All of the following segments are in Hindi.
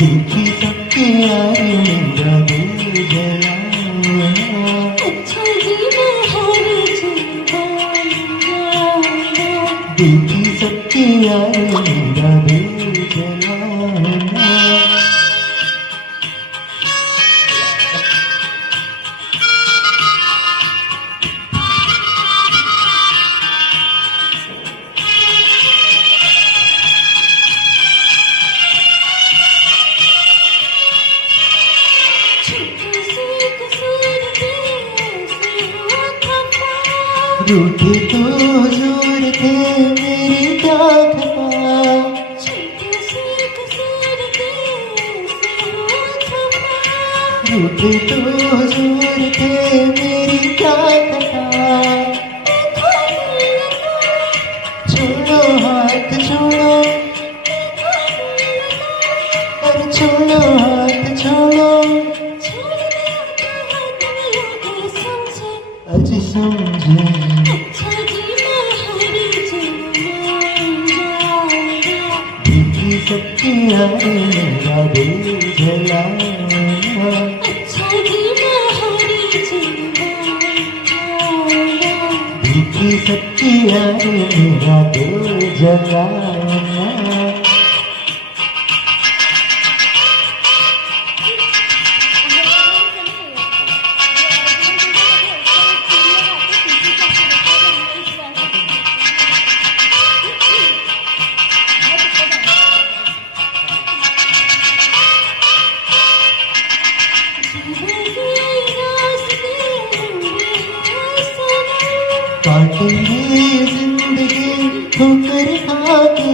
देखी सबके यार मेरा दिल जला देखी सबके यार मेरा दिल जला रूठे तो जोर थे मेरी क्या खता रूठे तो जोर थे मेरी क्या खता छोड़ो हाथ छोड़ो अरे छोड़ो हाथ छोड़ो अजी समझे देखी सबके यार मेरा दिल जला देखी सबके यार मेरा दिल जला काटेंगे जिंदगी ठोकर खाके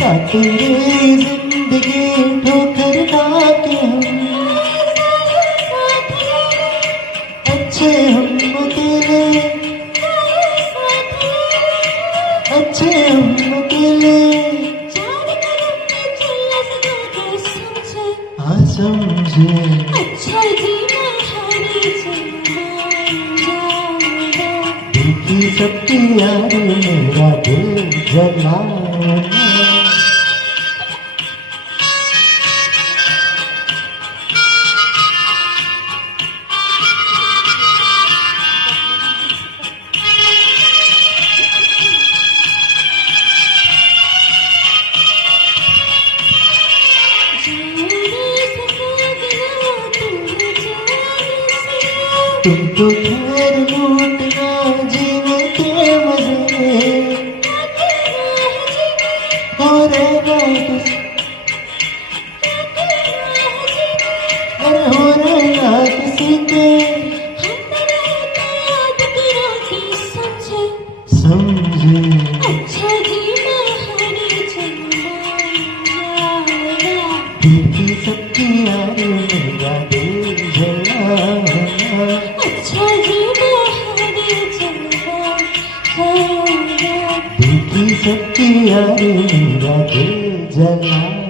काटेंगे जिंदगी ठोकर खाके अच्छे हम अकेले अच्छे हम अकेले हाँ समझे देखी सबके यार मेरा दिल जला तुम तो खैर लूटना जीने के मजे हो रहेगा अरे हो रहेगा किसी के समझे देखी सबकी यार मेरा दिल जला देखी सबकी यार मेरा दिल जला।